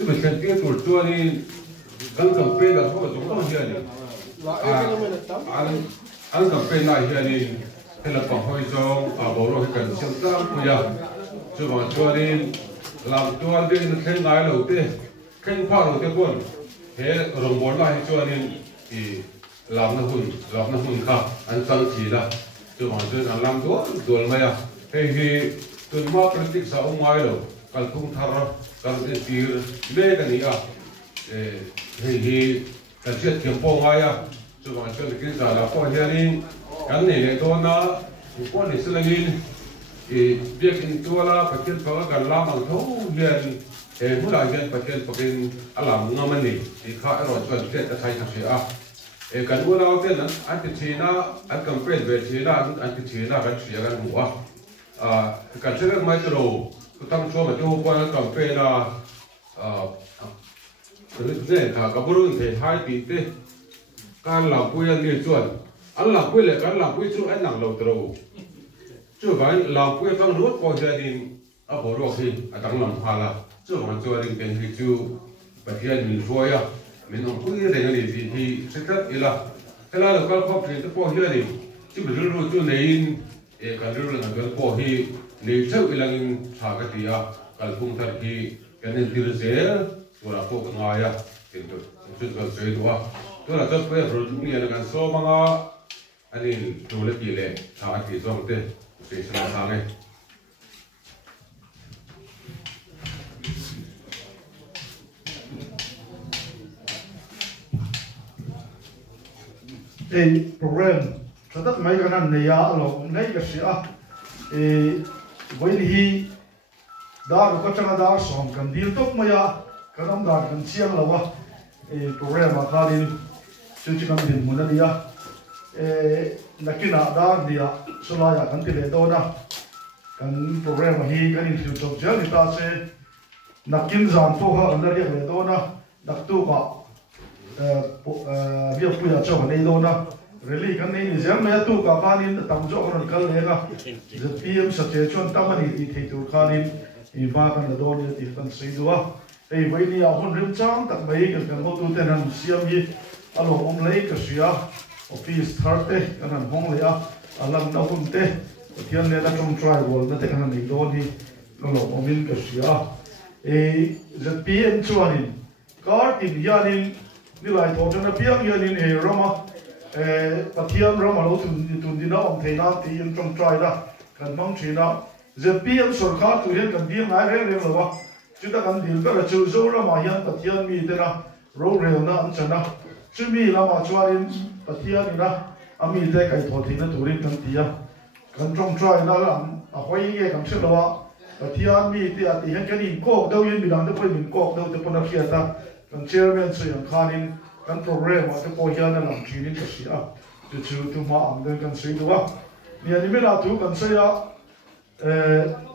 ที่เป็นเส้นที่ตัวตัวนี้กันกับเป็นกับพวกสงฆ์เฮียนี่อันกับเป็นนายเฮียนี่ให้เราต้องคอยส่งบอกเราให้กันเชื่อมตั้งคุยช่วยมาช่วยนี่ลำตัวนี้เข่งไงเราเต้เข่งผ้าเราเต้ก่อนเฮ้รองบอลไล่ช่วยนี่ที่ลำน้ำหุ่นข้าอันสังสีละช่วยมาช่วยกันลำตัวไหมอ่ะเฮ้ตัวมาปฏิสัมพันธ์ไงเราการทุ่งทาร์การตีเล่กันนี่อ่ะเฮ้การเชื่อเทียมพงไงอ่ะช่วยมาช่วยกันสารพัดเฮียนี่กันนี่เลยตัวน่ะทุกคนนี่สิ่งนี้เรียกอินตัวละปัจจัยพวกกันลำอังทูเฮียนผู้หลายเฮียนปัจจัยพวกกันอลำงามันนี่ที่ข้าเราช่วยเกิดใช้ทางเสียกันว่าเราเต้นนั้นอันที่ชีน่าอันกัมเป็นเวทีน่าอันที่ชีน่ากันเสียกันหัวการเชื่อไม่ตรงก็ต้องช่วยมาดูว่ากัมเป็นเนี่ยค่ะกับรุ่นเทหายตีเต้การหลับปุยนี่ส่วนอันหลับปุยเลยการหลับปุยช่วยอันหนังเราตรงช่วยกันหลับปุยฟังรู้พอจะดินบริวารที่ตั้งหลังพาละช่วยมันช่วยดินเป็นที่ช่วยประเทศมีช่วยmình không có cái này thì sẽ rất là cái là cái khó khăn cái bỏ hiền này chứ mình luôn luôn này cái luôn là cái bỏ hi này sau cái lần trả cái gì cái công thật thì cái này thì sẽ rồi là phố ngay thì cái sẽ đó đó là cái bây giờ chúng mình là cái số mà anh ấy chủ lực gì đấy trả cái số thế sẽ làm sao này program cho tất mấy cái này à lo này cái gì à với hi đã có chắc là đã xong cần đi tốt mà ya cái ông đã cần chiang là wa program mà khai đi chú chỉ cần đi muốn là đi à là cái nào đã đi à số là ya cần tiền đâu đó cần program mà hi cái đi chụp chụp người ta sẽ nạp kim giảm phố ha anh đi về đâu đó đặc tu cả việc bây giờ cho cái này đâu đó really cái này thì giống như tu cả cái này tầm cho con cái này cả rất PM sẽ chơi chọn tầm này thì tu cái này thì ba cái là đâu thì cần xây đó thì với này à hôm rưỡi sáng tận mấy cái hỗ tu tên hàng xem gì alo ông lấy cái gì à office start đấy cái hàng hong lấy à làm đâu cũng thế thiên này là trong tribal nó thế cái này đâu thì alo ông in cái gì à rất PM cho anh có tìm gia đìnhนี่หลายทองจะนับเพียงยันนี่เรามาปะเทียมเรามาเราตุนดีนะองเทน่าที่ยังจงใจนะกันมั่งชีนะจะเพียงสุขาตุเรียนกันเพียงไงเรื่องหรอวะจุดกันดีก็จะจูโซเรามายันปะเทียมมีแต่นะเราเรียนนะอันเจนะจุดมีเรามาชวนปะเทียมนี่นะอามีแต่ไก่ทอดที่นั่นตุเรียนกันที่กันจงใจนะละหอยเงี้ยกันเชื่อว่าปะเทียมมีที่อาทิตย์กันนี่ก็เดายินบิดานจะไปบินก็เดาจะปนนักเขียนตากันเชื่อเรื่องส่วนข้านินกันโปรแกรมว่าจะโปรยานหลังชีนินจะเสียจะชูตัวมาอ่านเดินกันสีตัวเนี่ยนี่ไม่น่าถูกกันเสีย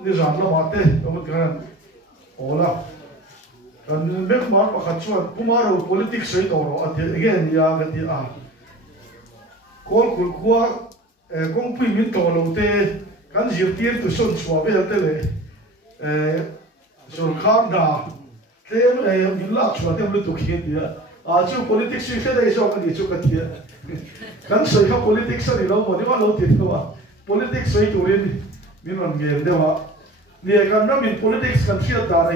นี่จำเรามาเต้เราไม่กันโอ้ละกันเมื่อมาประคัตชวนผู้มาเรา politics สีตัวเราอันที่เงี้ยนี่กันที่คนคุยขวาคงพูดมินตัวเราเต้กันยืดเตียนตัวส่วนชัวไปแล้วเต้เลยส่วนข้ามด่าเต้ไม่ได้ยินลักชัวเต้ไม่ถูกเขียนดีอ่ะจู่ politics สิ่งที่ได้ชอบกันดีจู่กันที่กันใส่ข้า politics นี่เราหมดที่ว่าเราติดตัว politics ใส่ตัวนี้นี่มันเงี้ยเดี๋ยวเนี่ยกันนั่นเป็น politics กันเชื่อตาใน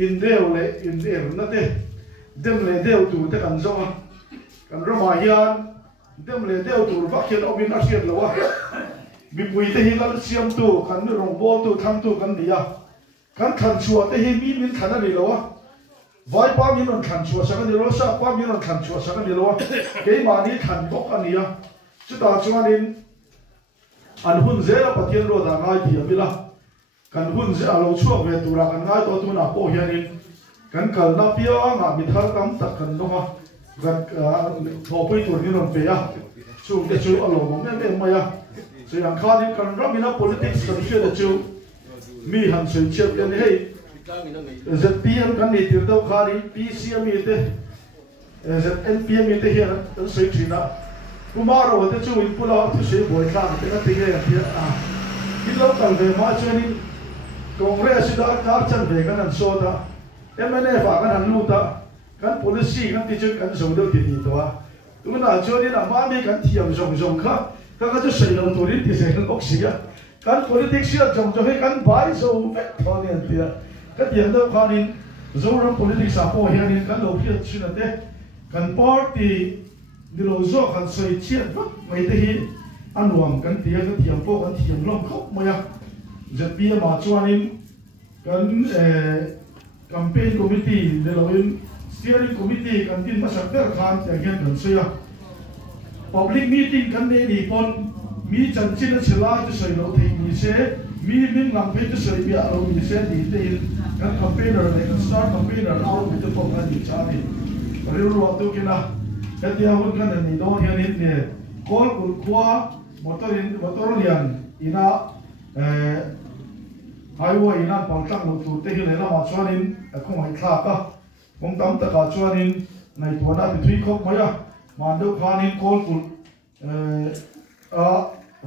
อินเดียเลยอินเดียนั่นเองเดิมเลยเดียวตัวแต่กันส่งกันรมายันเดิมเลยเดียวตัววัคซีนเอาบินอาเซียนแล้ววะมีปุ๋ยที่หินกันเสียมตัวกันรองบอลตัวทำตัวกันดีอ่ะกันขันชัวแต่หินมีมินขันอะไรแล้ววะไว้ป้ามีนนขันชัวสักนิดแล้วสักป้ามีนนขันชัวสักนิดแล้ววะเกี่ยมานี้ขันตกอันนี้อ่ะจุดตาชัวนินอันหุ่นเจ้าปฏิญาณรอดง่ายที่มีละกันหุ่นเจ้าเราช่วยเวทุระกันง่ายตัวตัวน่ะโอ้ยนินกันกันนับเพียงอ่ะมีทางตั้งตักกันตรงอ่ะกันพอไปตัวนี้นนเปียช่วยจะช่วยอารมณ์ไม่ไม่อ่ะส่วนข้านี่กันเรามีนัก politics กันช่วยจะช่วยมีหันส่วนเชื่อมยันให้จะเปลี่ยนกันนี่ที่เราข้านี่ PCM มีเตจะ NPM มีเตเฮียนั่นส่วนที่น่ะกูมาเราจะช่วยพูดเราที่ช่วยบ่อยครั้งแต่ก็ตีกันที่ที่เราตั้งใจมาช่วยนี่กองเรือสิดาการจันเวกันนั่นโซดา MNF kan luta kan policy kan ti kan so do ti to tu na cho ni na ma mi kan thiam jong kha ka ka sei lo tu ri ti se kan oxia kan politics ya jong he kan bai so vet thon ni tia ka tiam do kha ni zo ram politics a po hian ni kan lo phi chin ate kan party ni lo zo kan sei chiat va mai te hi anuam kan tia ka thiam po kan thiam lom khop mo ya ZP ma chuanin kan campaign committee ni lo in steering committee kan tin ma sak der khan te hian kan sia public meeting kan ne ni pon mi chan chin chila chu sei lo thei ni se mi min lam pe chu sei bi a lo ni se ni te kan campaigner ne kan start campaigner out with the pop kan ni cha ni ri ru tu kina hetia hun kan ni do hian ni ne kol kul khwa motor lian ina highway ina pangtang lo tu te hi le la ma chuanin khong hai thla ka mong tam ta ka chuanin nai thona ti thui khop maya man do khanin kol kul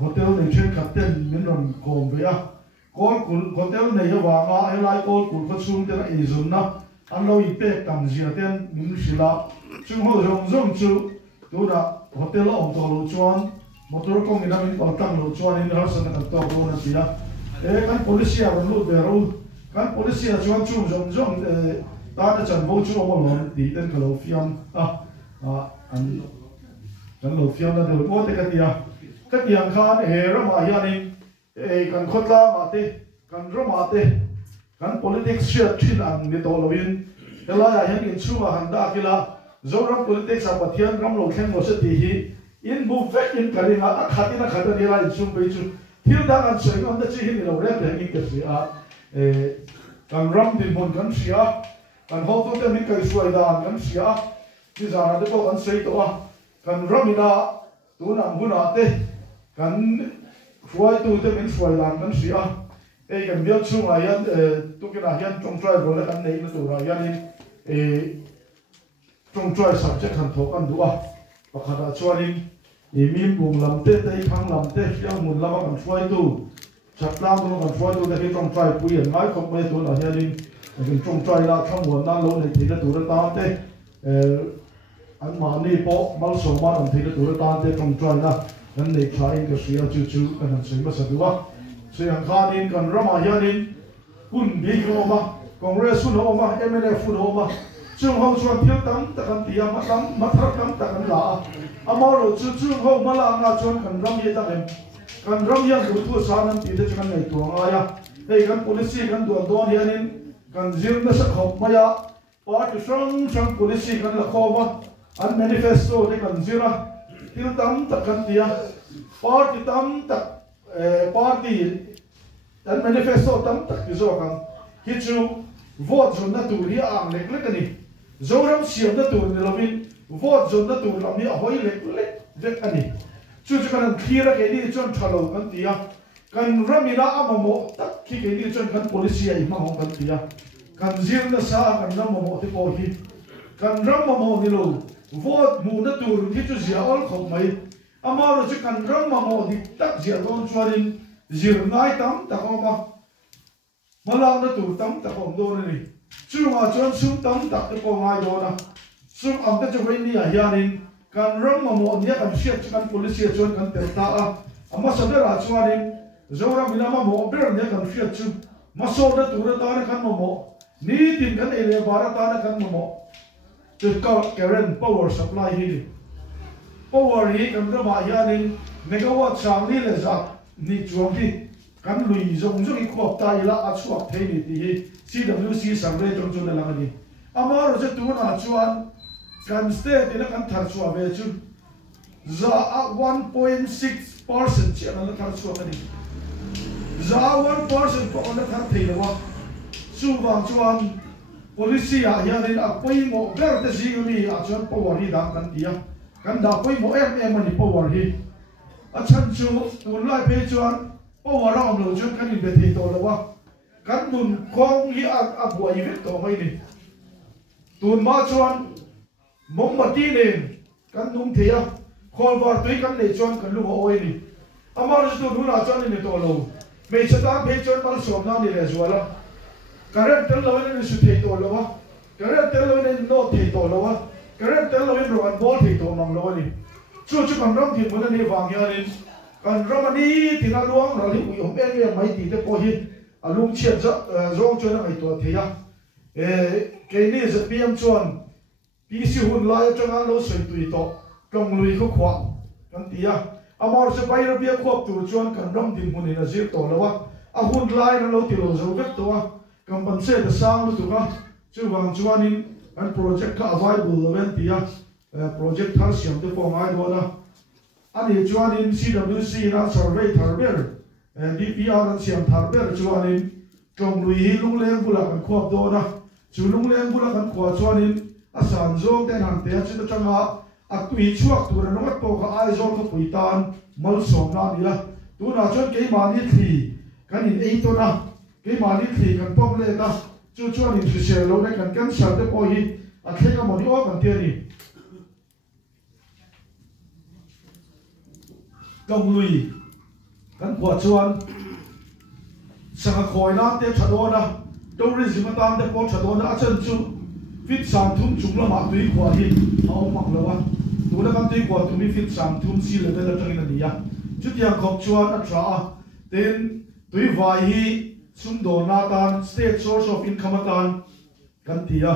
hotel nei chen captain min ron kom be a kol kul hotel nei wa nga he lai kol kul kho chum te na i zum na an lo i pek tam zia ten min sila chung ho zong chu tu da hotel om to lo chuan motor kong ina min pangtang lo chuan in har san ka to ro na tia kan policy a ron lu be ro kan policy a chuan chung zong ta da chan bo chu mo lo ti ten ka lo fiam an kan lo fiam na de mo te ka tia ka tiang khan ra ma hianin kan khotla ma te kan ro ma te kan politics shit thin an ni to lo in hela ya hian in chuma han da kila zoram politics a pathian ram lo khen mo se ti hi in bu ve in karinga a khatina khata ni la in chum be chu thil da kan soi ngam da chi hi ni lo re le ngi ke sia kan ram din bon kan sia kan ho to te min kai suai da kan sia ti za na de ko kan sei to a kan ram ina tu na huna te kan suai tu te min suai dan kan sia kan bial chu ma yan tu kina hian tong trai ro le kan nei na tu ra yan tong trai subject han tho kan du a pakhata chuanin min bung lam te te phang lam te fiang mun lama kan suai tu chatlam tu kan suai tu te hi tong trai pui an mai khop me tu na hianin kan tong trai la thang won na lo nei ti na tu ra ta te an ma ni po mal so ma an ti na tu ra ta te tong trai na kan nei tha in ka sia chu chu kan sei ma sa du wa siang khanin kan rama hianin kun bi ko ma congress su no ma MNF no ma chung ho chuan thil tam ta kan tia ma tam ma thar tam ta kan la amaro chu chung ho ma la nga chuan kan ram ye ta kan ram ya du thu sa nan ti de kan nei tu nga ya kan policy kan do don hianin kan zir na sa khop ma ya party strong policy kan la kho ma an manifesto de kan zira thil tam ta kan tia party tam ta party an manifesto tam ta ki zo kan hi chu vote zon na tu ri ang lek lek ani zoram siam na tu ni lovin vote zon na tu lam ni a hoi lek lek vek ani chu chu kan khira ke ni chon thalo kan tia kan ramina amamo tak ki ke ni chon kan policy ai ma hong kan tia kan zir na sa kan ramamo te ko hi kan ramamo ni lo vote mu na tu ri chu zia ol khop mai amaro chu kan ramamo di tak zia don chuarin zir ngai tam ta ko ma malang na tu tam ta ko do ni chu ma chuan sum tam ta ko ngai do na sum am ta chu ni a hianin kan ramamo ni kan sia kan policy chuan kan tel ta a ama sabera chuanin zora milama mo ber ne kan sia chu maso da tu ra ta na kan mo ni tin kan ele bara ta na kan mo to current power supply hi power hi kan rama hianin megawatt sang ni le za ni chuang hi kan lui zong zong i khop ta ila a chuak thei ni ti CWC survey jong jong la ngani ama ro je tu na chuan kan state ina kan thar chua ve chu za 1.6% chi ana thar chua ngani za 1% ko ana thar thei lawa chu wang chuan policy a hianin a poi mo ber te si mi a chuan power hi dang kan tia kan da poi mo em ani power hi a chan chu tun lai pe chuan power ram lo chuan kan in be thei to lawa kan mun kong hi a buai ve to mai ni tun ma chuan mong mati ne kan nung thea khol war tui kan le chuan kan lu oi ni amar chu nu na chuan ni to lo me chata pe chuan mal som na ni le zuala current tel lo in su thei to lo current tel lo in no thei to lo current tel lo in ron bol thei to mang lo ni chu chu kan ram thi mun ni wang ya ni kan ram ani ti na luang ra li u yom em mai ti te po hi alung chiat zong chona ai to thei ya ke ni ze pm chuan pi si hun lai changa lo soi tui to kong lui khu khwa kan ti ya amor se pai ra bia khop tu chuan kan ram din mun ina zir to lo a hun lai na lo ti lo zo vek to kan ban se da sang lu tu ka chu wang chuan in an project ka available event ti ya project thar siam te po ngai do na ani chuan in CWC na survey thar ber DPR an siam thar ber chuan in kong lui hi lung leng bula kan khop do na chu lung leng bula kan khwa chuan in a san zong ten han te chu ta changa a tui chuak tu na ngot po ka ai zong ka pui tan mal som na ni la tu na chuan ke ma ni thi kan in ei to na ke ma ni thi kan pom le ta chu chuan in se lo ne kan sa te po hi a thlenga mo ni o kan te ni kong lui kan khwa chuan sanga khoi na te thadona tourism tam te po thadona a chen chu fit sam thum chungla ma tui khwa hi au mak lawa tu na kan tui khwa tu mi fit sam thum si le la tangin ni ya chu tiang khop chuan a tra ten tui vai hi sum do na tan state source of income tan kan ti ya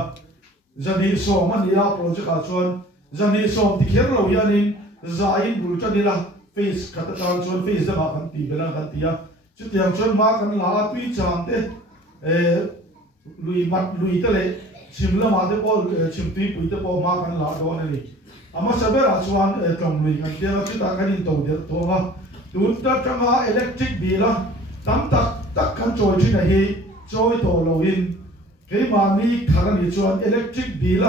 zani so man ya project a chuan zani so ti kher lo ya ni za in bul ta ni la face kata tan chuan face da ma kan ti bela kan ti ya chu tiang chuan ma kan la tui chang te lui mat lui ta le chimla ma te po chimtui pui te po ma kan la do ni ama sabera chuan tong lui kan te chu ta kan in to de to ma tu ta tanga electric bill tam tak kan choi chi na hi choi to lo in ke ma ni kharan ni chuan electric bill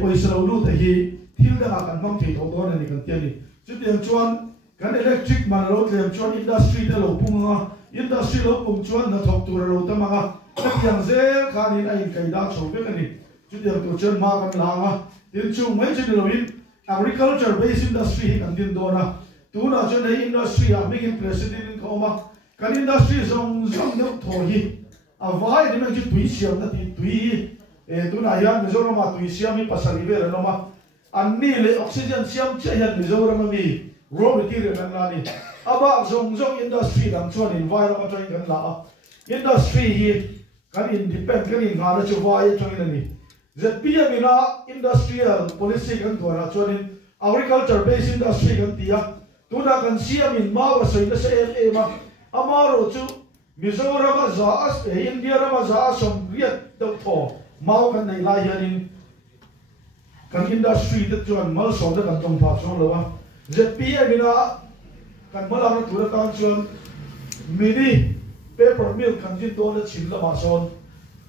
poisa lo lu te hi thil da kan mang thei to do ni kan te ni chu te chuan kan electric man lo tlem chuan industry te lo punga industry lo pung chuan na thok tur lo tamanga yang zel khan in ai kai da chho be kan ni chu te to chuan ma kan la nga tin chu mai chu lo in agriculture based industry kan din do na tu na chuan ei industry a making president in khoma kan industry zong no tho hi a vai ni ma chu tui siam na ti tui tu na ya mi zo ma tui siam mi pasali be no ma an ni le oxygen siam che yan mi zo ma mi raw material kan la ni aba zong industry dam chuan environment train kan la industry hi kan independent kan in ngara chu vai train ni zpm ina industrial policy kan thora chuan agriculture based industry kan tia tuna kan siam in ma wa sai na se ma amaro chu Mizoram za as India rama za som riat do tho mau kan nei lai hianin kan industry te chuan mal som da kan tong pha chong lo wa zpm ina kan malang tu ra kan chuan mini paper mill kan jin do na chin la ma son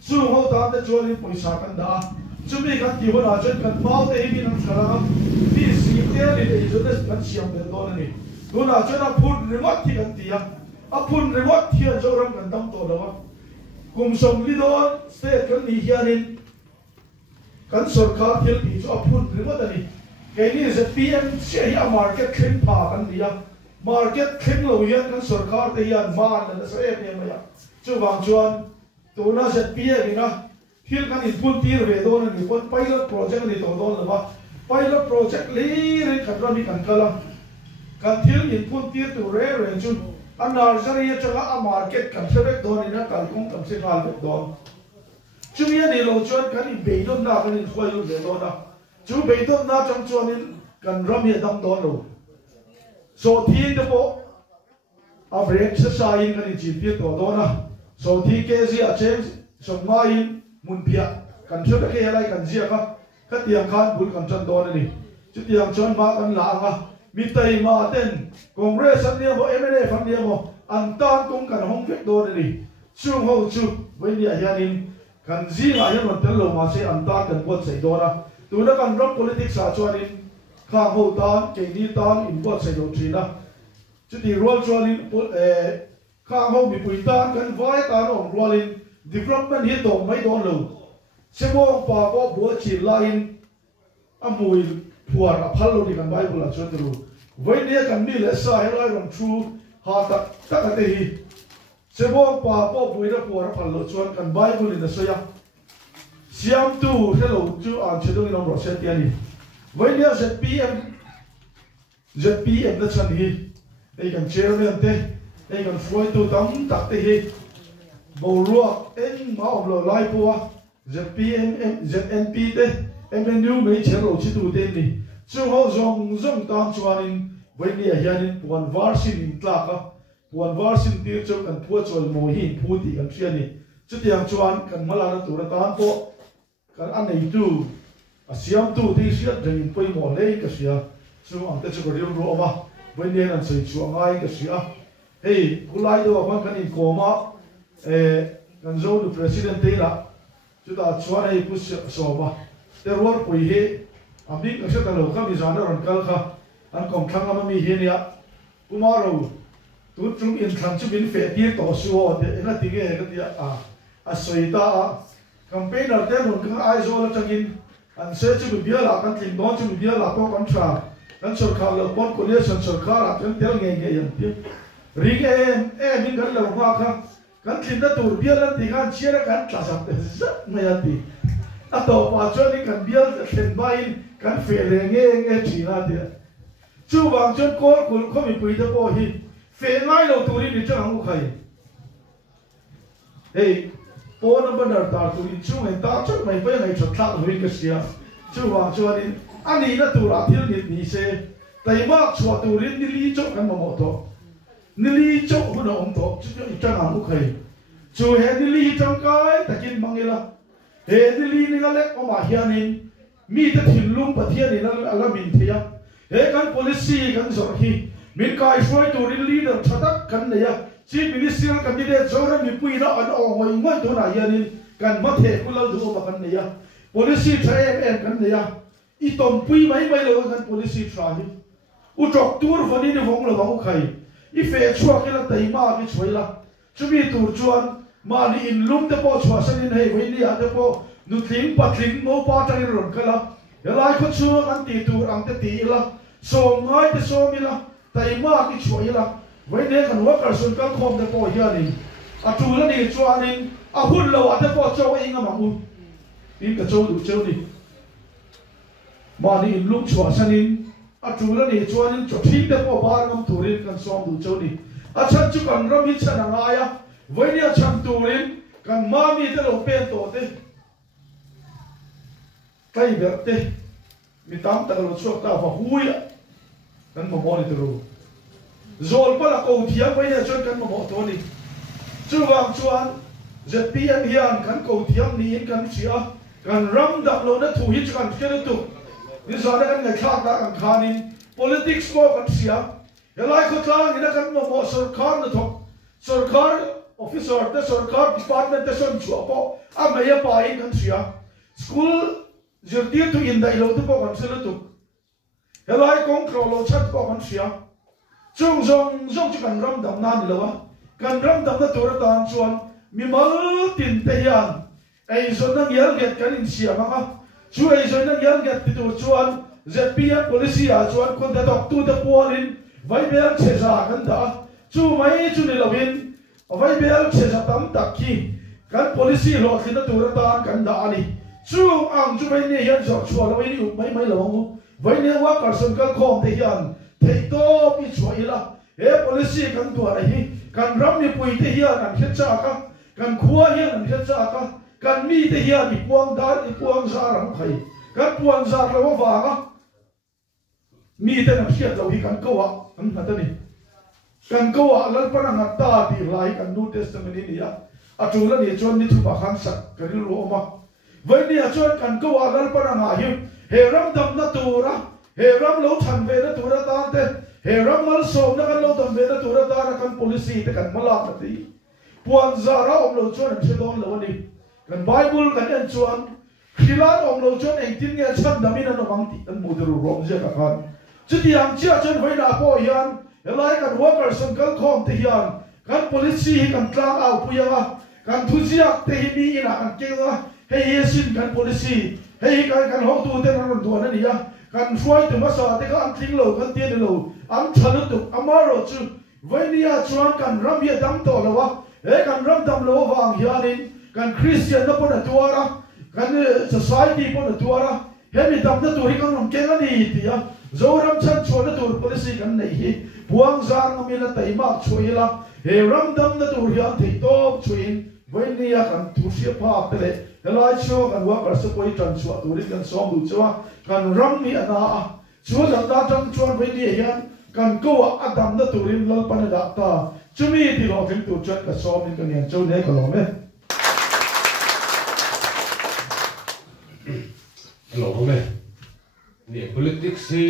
chu ho ta te chuan in poisa kan da chu mi kan ti ho na chen kan mau te hi nang sara ni si te ni de zo des kan siam de do ni do na chen a phut remote ti kan ti ya a phun remote ti zo ram kan dam to lo wa kum som li don state kan ni hianin kan sarkar thil ti chu a phun remote ani ke ni zpm se hi a market khin pha kan dia market khin lo hian kan sarkar te hian man na sa em ya chu wang chuan tu na zpm ina thil kan in phun tir ve don ani pon pilot project ni to don lo wa pilot project li ri kan ra mi kan kala kan thil in phun tir tu re chu an nursery chaga a market kan sebek don ina kalkung kan se kal bek don chu ya ni lo chuan kan in beidon na kan in khoi lu ve don na chu beidon na chang chuan in kan ram ye dam don lo so thi de po a break se sa in kan in chin pi to don na so thi ke ji a chen so ma in mun pia kan chu ke lai kan zia ka tiang khan bul kan chan don ni chu tiang chuan ma kan la nga mi tai ma ten congress an dia mo mla fan dia mo an tan tung kan hong vek do ni chu ho chu wen dia hianin kan zi la hian mon tel lo ma se an tan kan pot sei do na tu na kan ram politics a chuanin kha ho tan ke ni tan in pot sei do tri na chu ti rol chuanin kha ho mi pui tan kan vai tan ong rolin development hi to mai don lo se mo pa ko bo chi lain amui puar a phalo ni kan bible a chon ru voi ne kan mi le sa helai ron thu ha ta te hi Sebong pa po buira po ra palo chuan kan Bible in the soya siam tu hello chu an chedong in ro set yani voinia ZPM na chan hi ei kan chairman te ei kan foi tu tam tak te hi bo ruak en ma om lo lai po ZPM ZNP te MNU me chelo chi tu te ni chu ho zong tam chuanin voinia hianin puan varsin in tlaka puan varsin tir chau kan phua chol mo hi phuti kan thiani chutiang chuan kan malana tura tan po kan anei tu asiam tu ti siat dengin poi mo le ka sia chu ang te chu ko riu ro ma voinia an sei chu angai ka sia hey kulai do ban kan in koma kan zo du president te la chu ta chuan ei pu so ma te ror pui he amik ka sa ta lo ka mi zana ron kal kha an kom thang ma mi he nia kumaro tu chung in thang chu bin fe ti to su ho de na ti ge ka ti a soi ta campaigner te mun ka ai zo la changin an se chu bi la kan tin don chu bi la ko kan tra kan sarkar lo pon coalition sarkar a kan tel nge nge yan ti ring min kan lo ma kha kan tin da tur bi la ti kan chiara kan tla sa te zat ma ya ti a to pa cho ni kan bi la ten bai kan fe le nge chi na ti chu wang chon ko kul ko mi pui da po hi fe ngai lo turi ni chang u khai hey po na ban dar tu in chu ngai ta chu mai pe ngai thot thak hui ka sia chu wang chuan in ani na tu ra thil ni se tai ma chua tu rin ni li chok kan mo to ni li chok hu no om to chu i chang u khai chu he ni li chang kai takin mangila he ni li ni ga le o ma hianin mi ta thil lum pathian ni na ala min thia he kan policy kan zor hi min kai shoi tu rin leader thatak kan ne ya chief ministerial candidate zora mi pui na an o ngoi ngoi tu na hianin kan ma the kulal du ma kan ne ya policy thai kan ne ya i tom pui mai lo kan policy thai u tok tur vani ni vong lo vong khai i fe chua ke la tai ma ki choi la chumi tur chuan ma ni in lum te po chua sanin hei voi ni a te po nu tling patling mo pa tang ron kala ya lai ko chu kan ti tur ang te ti la so ngai te so mi la tai ma ki choi la voi ne kan worker sun kan khom te po hianin a tu la ni chuanin a hun lo a te po chau inga ma mu in ka chau du chau ni ma ni in lum chua sanin a tu la ni chuanin cho thing te po bar ngam turin kan som du chau ni a chan chu kan ram hi chan anga ya voi ne chan turin kan ma mi te lo pen to te kai ber te mi tam ta lo chok ta fa hui kan mo mo ni te ro zol pa la ko thiam voi ne chon kan mo mo to ni chu wang chuan ZPM hian kan ko thiam ni in kan chia kan ram dak lo na thu hi chu kan ke tu ni zona kan ngai khak da kan khanin politics ko kan sia helai ko tlang ina kan mo sarkar na thok sarkar officer te sarkar department te son chu po a mai pa in kan sia school zirtir tu in dai lo tu po kan sel tu helai kong kro lo chat po kan sia chung zong chu kan ram dam na ni lo kan ram dam na tur tan chuan mi mal tin te yan ei zon na yel get kan in sia ma chu ei zon na yel get ti tu chuan ZPM policy a chuan kon da dok tu da polin vai bel cheza kan da chu mai chu ni lovin vai bel cheza tam tak ki kan policy lo thin na tur ta kan da ani chu ang chu mai ne yan zo chu lo ni mai lo vai ne wa kar son kal khom te yan thei to pi choi la he policy kan tu a hi kan ram ni pui te hian an khet cha ka kan khua hian an khet cha ka kan mi te hian i puang dar i puang za ram khai kan puang za lo wa ka mi te na khiat lo hi kan ko wa an ha ta ni kan ko wa lal pa na ta ti lai kan new testament ni ya a tu la ni chon ni thu ba khang sak ka ri lo ma vai ni a chon kan ko wa lal pa na hi he ram dam na tu ra he ram lo than ve na tu ra ta te he ram mal so na kan lo dam ve na tu ra ta na kan policy te kan mala na ti puan za ra om lo chon an chedon lo ni kan bible kan en chuan khilan om lo chon 18 nge chan damin an mang ti an modero rom je ka kan chuti ang chia chon vai na po hian helai kan worker son kan khom te hian kan policy kan tlang au puyanga kan thuziak te hi mi ina kan kenga hei yesin kan policy hei kan ho tu te ron tu na ni ya kan foi tu ma sa te kan tling lo kan tie lo am chalu tu amaro chu vai ni a chuan kan ram ye dam to lo wa kan ram dam lo wang hianin kan Christian na pon atuara kan society pon atuara hemi dam na turi kan rom kenga ni tia zoram chan chona tur policy kan nei hi buang zar ngamila taima choila he ram dam na tur hian thei to chuin voinia kan thusia pha tele helai cho kan wa par se poi tran chua turin kan som du chwa kan ram mi ana chua lam da tang chuan voinia hian kan ko adam na turin lal pan da ta chumi ti lo thing tu chat ka som ni kan yan chau ne ko lo me lo me ni politics si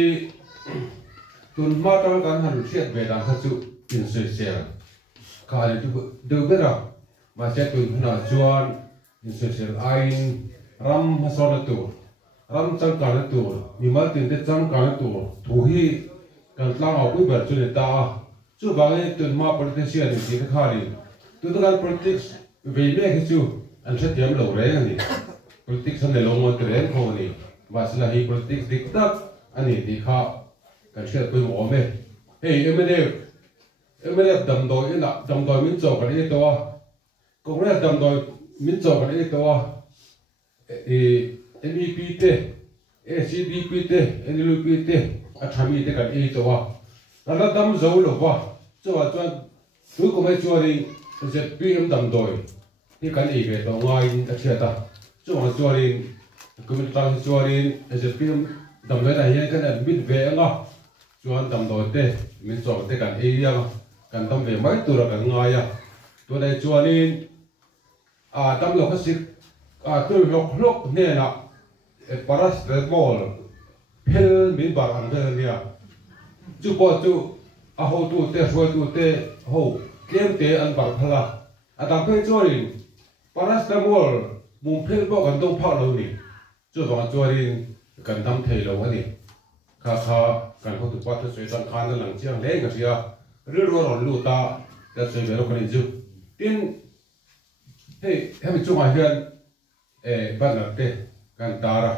tun ma ta kan han siat ve dan kha chu in se se ka le tu de bera ma se tun na chuan in se se ain ram ha so na tu ram chang ka na tu ni mal tin de chang ka na tu thu hi kan tlang au pu ber chu ne ta chu ba nge tun ma politician ni ti kha ri tu to kan politics ve me ke chu an se tiam lo re ni politics an le lo mo tren ko ni wa sila hi politics dik tak ani ti kha kan se pu mo me hey emene dam doi ina dam doi min cho kan e to congress dam doi min cho kan e to NEP te ACDP te NLP te a thami te kan e to wa la dam zo lo wa cho wa chuan tu ko mai chuan ni ZPM dam doi ni kan e ve to ngai ta thia ta cho wa chuan ni kumin ta chuan ni ZPM dam ve da hian kan admit ve nga chuan dam doi te min cho te kan e ya kan dam ve mai tu ra kan ngai ya tu dai chuan ni a dam lo khasik a tu lok ne na paras the mall phel min bar an ve nia chu po chu a ho tu te hoi tu te ho kem te an bar phala a dam pe chuan paras the mall mum phel bo kan dong pha lo ni chu ba chuan kan dam thei lo ani kha kan ho tu pa te soi tan khan lang chiang le nga sia ri ro ron lu ta ta soi ve ro kan ju tin hey hemi chu ma hian ban na te kan tara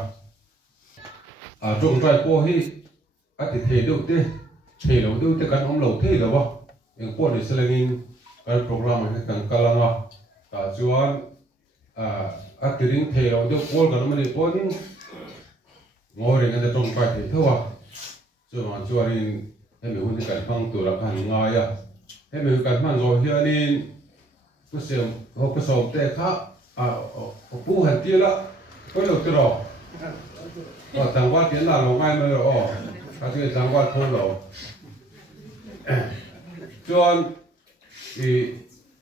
a trong trai po hi a ti thei do te kan om lo thei lo wa eng po ni selengin kan program ha kan kalanga ta chuan a ti ring thei lo do pol kan mani pon ngore ngan trong trai thei thowa chuan chuan hemi hun kan phang tu ra kan nga ya hemi kan man zo hianin ko sem ho ko som te kha pu han ti la ko lo ti ro tang wa tiền là long ai mới rồi cái gì tang wa thô rồi, cho thì